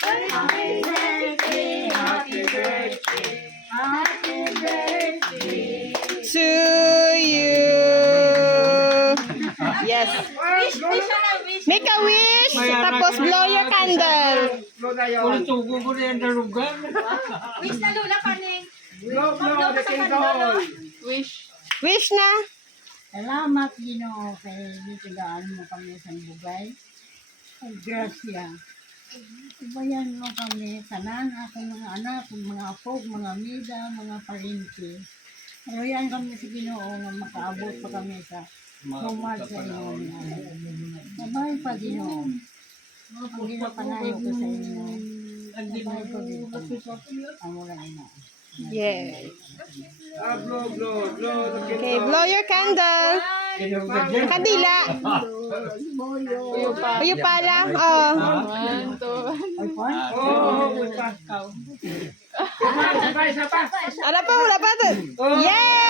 Happy birthday, happy birthday, happy birthday To you. Yes. Wish na wish. Make a wish. Tapos blow your candle. Wish na Lula Paning. Blow the candle. Wish na. Salamat, Ginoo, kay nitigaan mo kami sa bugay. Ang grasya. Ibayan mo kami, tanan akong mga anak, mga apog, mga mida, mga parinti. Ayan kami sa Ginoo nga makaabot pa kami sa humad sa inyo. Sabay pa, Ginoo. Ang ginapanayo ko sa inyo. Sabay ko dito. Ang wala na. Yes. Blow the Okay, blow your candle. Kadila. Uyo pala. Oh. Ala pa, wala pa. Yes!